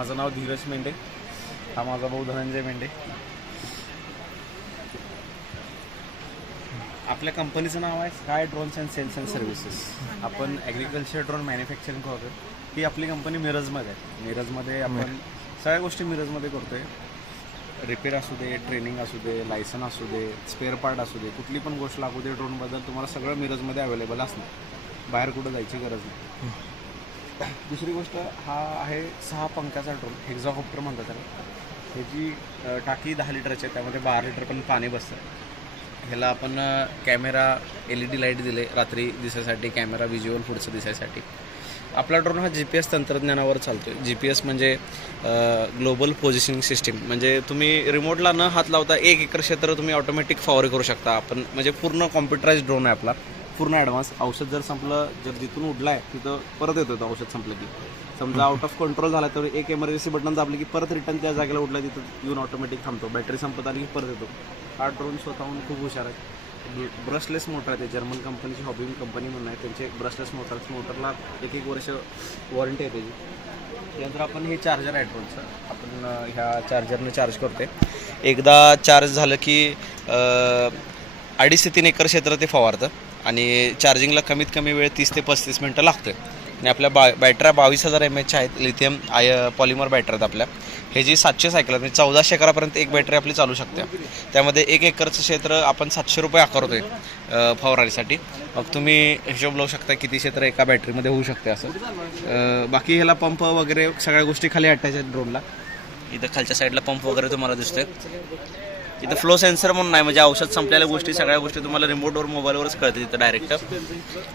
माझं नाव धीरज मेंढे, हा माझा भाऊ धनंजय मेंढे. आपल्या कंपनीचं नाव आहे sky drones and sales and services. आपण ॲग्रिकल्चर ड्रोन मॅन्युफॅक्चरिंग करतो. ही आपली कंपनी मिरजमध्ये आहे. मिरजमध्ये आपण सगळ्या गोष्टी मिरजमध्ये करतो आहे. रिपेअर असू दे, ट्रेनिंग असू दे, लायसन असू दे, स्पेअर पार्ट असू दे, कुठली पण गोष्ट लागू दे ड्रोनबद्दल तुम्हाला सगळं मिरजमध्ये अवेलेबल असणार. बाहेर कुठं जायची गरज नाही. दुसरी गोष्ट, हा आहे 6 पंखाचा ड्रोन, हेक्झाकॉप्टर म्हणतात त्याला. ह्याची टाकी 10 लिटरची आहे, त्यामध्ये 12 लिटर पण पाणी बसतं. ह्याला आपण कॅमेरा LED लाईट दिले रात्री दिसायसाठी, कॅमेरा व्हिज्युअल पुढचं दिसायसाठी. आपला ड्रोन हा GPS तंत्रज्ञानावर चालतो आहे. GPS म्हणजे ग्लोबल पोझिशनिंग सिस्टीम. म्हणजे तुम्ही रिमोटला न हात लावता 1 एकर क्षेत्र तुम्ही ऑटोमॅटिक फवारणी करू शकता. आपण म्हणजे पूर्ण कॉम्प्युटराइज ड्रोन आहे आपला, पूर्ण ॲडव्हान्स. औषध जर संपलं, जर जिथून उडला आहे तिथं परत येतो तो औषध संपलं की. समजा आउट ऑफ कंट्रोल झाला तर एक इमर्जन्सी बटन दाबले की परत रिटर्न त्या जागेला उडला तिथं येऊन ऑटोमॅटिक थांबतो. बॅटरी संपत आली की परत येतो. हा ड्रोन स्वतःहून खूप हुशार आहे. ब्रशलेस मोटर आहे. ते जर्मन कंपनीची हॉबिंग कंपनी म्हणून आहे. त्यांचे ब्रशलेस मोटरला 1 वर्ष वॉरंटी आहे त्याची. त्यानंतर आपण हे चार्जर आहे ड्रोनचं, आपण ह्या चार्जरने चार्ज करतो. एकदा चार्ज झालं की 2.5 ते 3 एकर क्षेत्र ते फवारतं आणि चार्जिंगला कमीत कमी वेळ 30 ते 35 मिनटं लागते. आणि आपल्या बॅटऱ्या 22,000 mAh आहेत. लिथियम पॉलिमर बॅटरी आहेत आपल्या. हे जी 700 सायकल म्हणजे 1400 एकरापर्यंत एक बॅटरी आपली चालू शकते. त्यामध्ये 1 एकरचं क्षेत्र आपण 700 रुपये आकारतोय फवारणीसाठी. मग तुम्ही हिशोब लावू शकता किती क्षेत्र एका बॅटरीमध्ये होऊ शकते असं. बाकी ह्याला पंप वगैरे सगळ्या गोष्टी खाली अटॅच आहेत ड्रोनला. इथं खालच्या साईडला पंप वगैरे तुम्हाला दिसतोय. इथं फ्लो सेन्सर म्हणून नाही, म्हणजे औषध संपलेल्या गोष्टी सगळ्या गोष्टी तुम्हाला रिमोटवर मोबाईलवरच कळते तिथं डायरेक्ट.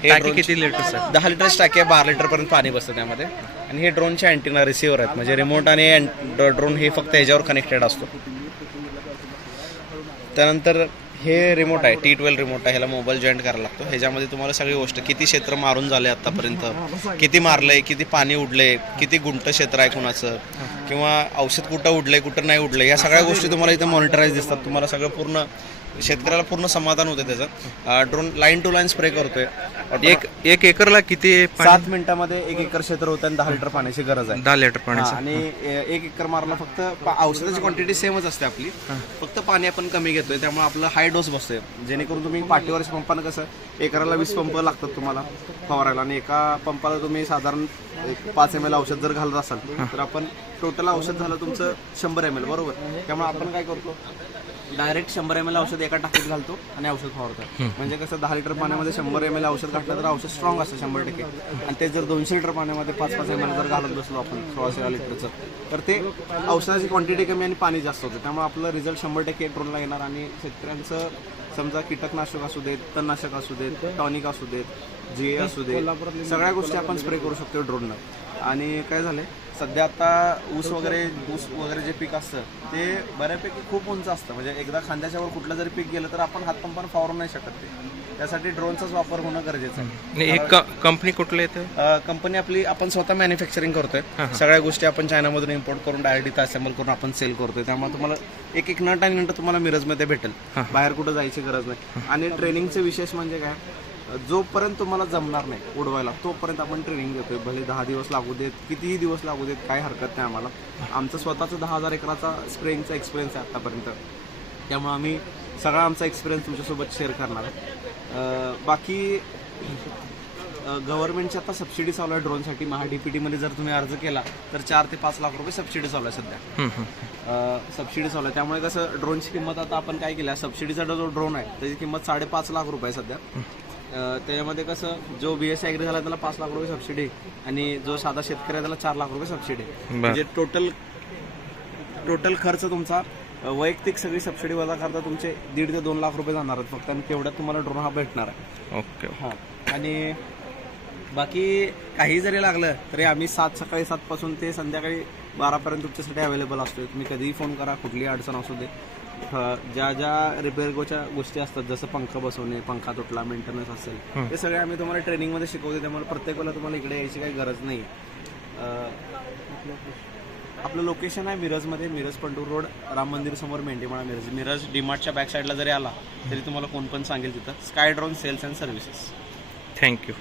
हे किती लिटर? 10 लिटरची टाकी आहे, 12 लिटरपर्यंत पाणी बसतं त्यामध्ये. आणि हे ड्रोनचे अँटिना रिसिव्हर आहेत, म्हणजे रिमोट आणि ड्रोन हे फक्त ह्याच्यावर कनेक्टेड असतो. त्यानंतर हे रिमोट आहे, T12 रिमोट आहे. ह्याला मोबाईल जॉईंट करायला लागतो. ह्याच्यामध्ये तुम्हाला सगळी गोष्ट, किती क्षेत्र मारून झाले आत्तापर्यंत, किती मारलंय, किती पाणी उडले, किती गुंठ क्षेत्र आहे कुणाचं, किंवा औषध कुठं उडलंय कुठं नाही उडलंय, या सगळ्या गोष्टी तुम्हाला इथं मॉनिटराईज दिसतात. तुम्हाला सगळं पूर्ण शेतकऱ्याला पूर्ण समाधान होतं त्याचं. Drone line to line spray करतोय. एक एकरला किती? 7 मिनिटामध्ये 1 एकर क्षेत्र होतं आणि 10 लिटर पाण्याची गरज आहे. 10 लिटर पाणी. आणि 1 एकर मारला फक्त औषधाची क्वांटिटी सेमच असते आपली, फक्त पाणी आपण कमी घेतोय. त्यामुळे आपलं हाय डोस बसतोय. जेणेकरून तुम्ही पाठीवरच्या पंपानं कसं एकराला 20 पंप लागतात तुम्हाला फवारायला, आणि एका पंपाला तुम्ही साधारण 5 ml औषध जर घालत असाल तर आपण टोटल औषध झालं तुमचं 100 ml, बरोबर. त्यामुळे आपण काय करतो, डायरेक्ट 100 ml औषध एका टाकीत घालतो आणि औषध फवारतो. म्हणजे कसं 10 लिटर पाण्यामध्ये 100 ml औषध घातलं तर औषध स्ट्रॉंग असतं 100%. आणि ते जर 200 लिटर पाण्यामध्ये 5-5 ml जर घालत बसलो आपण 16 लिटरचं, तर ते औषधाची क्वांटिटी कमी आणि पाणी जास्त होतं. त्यामुळे आपलं रिझल्ट 100% ड्रोनला येणार. आणि शेतकऱ्यांचं समजा कीटकनाशक असू देत, तणनाशक असू देत, टॉनिक असू देत, GA असू दे, सगळ्या गोष्टी आपण स्प्रे करू शकतो ड्रोनला. आणि काय झालंय, सध्या आता ऊस वगैरे जे पीक असतं ते बऱ्यापैकी खूप उंच असतं. म्हणजे एकदा खांद्याच्यावर कुठलं जरी पीक गेलं तर आपण हातपंपानं फवारू नाही शकत ते. त्यासाठी ड्रोनचाच वापर होणं गरजेचं आहे. एक कंपनी कुठली येते? कंपनी आपली, आपण स्वतः मॅन्युफॅक्चरिंग करतोय. सगळ्या गोष्टी आपण चायनामधून इम्पोर्ट करून डायरेक्ट इथं असेंबल करून आपण सेल करतोय. त्यामुळे तुम्हाला एक नट आणि नट तुम्हाला मिरजमध्ये भेटेल, बाहेर कुठं जायची गरज नाही. आणि ट्रेनिंगचे विशेष म्हणजे काय, जोपर्यंत तुम्हाला जमणार नाही उडवायला तोपर्यंत आपण ट्रेनिंग देतोय. भले 10 दिवस लागू देत, कितीही दिवस लागू देत, काही हरकत नाही आम्हाला. आमचं स्वतःचं 10,000 एकराचा स्प्रेइंगचा एक्सपिरियन्स आहे आत्तापर्यंत. त्यामुळे आम्ही सगळा आमचा एक्सपिरियन्स तुमच्यासोबत शेअर करणार आहे. बाकी गव्हर्नमेंटची आता सबसिडी चालू आहे ड्रोनसाठी. DPTमध्ये जर तुम्ही अर्ज केला तर 4 ते 5 लाख रुपये सबसिडी चालू आहे सध्या. सबसिडी चालू आहे. त्यामुळे कसं ड्रोनची किंमत आता आपण काय केलं, सबसिडीचा जो ड्रोन आहे त्याची किंमत 5.5 लाख रुपये सध्या. त्याच्यामध्ये कसं, जो BSc ॲग्री झाला त्याला 5 लाख रुपये सबसिडी, आणि जो साधा शेतकरी आहे त्याला 4 लाख रुपये सबसिडी. म्हणजे टोटल खर्च तुमचा वैयक्तिक सगळी सबसिडी वजा करता तुमचे 1.5 ते 2 लाख रुपये जाणार आहेत फक्त. आणि तेवढ्यात तुम्हाला ड्रोन हा भेटणार आहे. ओके. हां. आणि बाकी काही जरी लागलं तरी आम्ही सकाळी 7 पासून ते संध्याकाळी 12पर्यंत तुमच्यासाठी अवेलेबल असतो. तुम्ही कधीही फोन करा, कुठलीही अडचण असू दे. ज्या रिपेअरच्या गोष्टी असतात, जसं पंखा बसवणे, पंखा तुटला, मेंटेनन्स असेल, ते सगळे आम्ही तुम्हाला ट्रेनिंगमध्ये शिकवतो. त्यामुळे प्रत्येक वेळेला तुम्हाला इकडे यायची काही गरज नाही. आपलं लोकेशन आहे मिरजमध्ये, मिरज पंढूर रोड, राम मंदिर समोर, मेंढीमाळा, मिरज डीमार्टच्या बॅक साईडला जरी आला तरी तुम्हाला कोण पण सांगेल तिथं. Sky drone sales and services. Thank you.